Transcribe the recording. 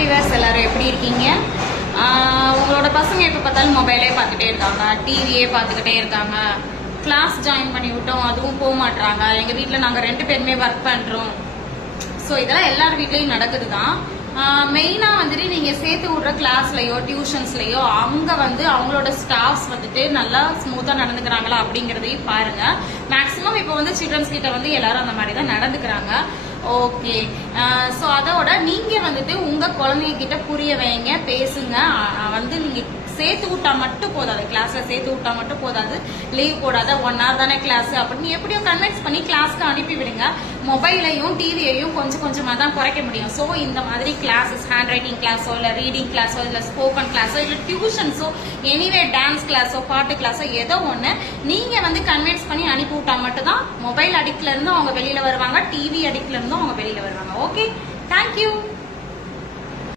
Viewers எல்லாரும் எப்படி இருக்கீங்க? உங்களோட பசங்க எப்போ பார்த்தாலும் மொபைலே பார்த்துட்டே இருக்காங்க, டிவியே பார்த்துக்கிட்டே இருக்காங்க. கிளாஸ் ஜாயின் பண்ணி விட்டோம், அதுவும் போக மாட்டாங்க. எங்கள் வீட்டில் நாங்கள் 2 பேருமே ஒர்க் பண்ணுறோம். ஸோ இதெல்லாம் எல்லார் வீட்லேயும் நடக்குது தான். மெயினாக வந்துட்டு நீங்கள் சேர்த்து விட்ற கிளாஸ்லையோ டியூஷன்ஸ்லையோ அவங்க வந்து அவங்களோட ஸ்டாஃப்ஸ் வந்துட்டு நல்லா ஸ்மூத்தாக நடந்துக்கிறாங்களா அப்படிங்கிறதையும் பாருங்கள். மேக்ஸிமம் இப்போ வந்து சில்ட்ரன்ஸ் கிட்ட வந்து எல்லாரும் அந்த மாதிரி தான் நடந்துக்கிறாங்க. ஓகே, ஸோ அதோட நீங்கள் வந்துட்டு உங்கள் குழந்தைகிட்ட புரிய வைங்க, பேசுங்க. வந்து நீங்கள் சேர்த்து விட்டா மட்டும் போதாது, கிளாஸ்ல சேர்த்து விட்டா மட்டும் போதாது, லீவ் போடாத 1 hour தானே கிளாஸ் அப்படின்னு எப்படியும் கன்வின்ஸ் பண்ணி கிளாஸ்க்கு அனுப்பி விடுங்க. மொபைலையும் டிவியையும் கொஞ்சம் கொஞ்சமாக தான் குறைக்க முடியும். ஸோ இந்த மாதிரி கிளாஸஸ், ஹேண்ட் ரைட்டிங் கிளாஸோ இல்லை ரீடிங் கிளாஸோ இல்லை ஸ்போக்கன் கிளாஸோ இல்லை டியூஷன்ஸோ, எனிவே டான்ஸ் கிளாஸோ பாட்டு கிளாஸோ ஏதோ ஒன்று நீங்கள் வந்து கன்வின்ஸ் பண்ணி அனுப்பி விட்டா மட்டும் தான் மொபைல் அடிக்ட்ல இருந்து அவங்க வெளியில வருவாங்க, டிவி அடிக்ட்ல இருந்தும் அவங்க வெளியில வருவாங்க. Okay, thank you.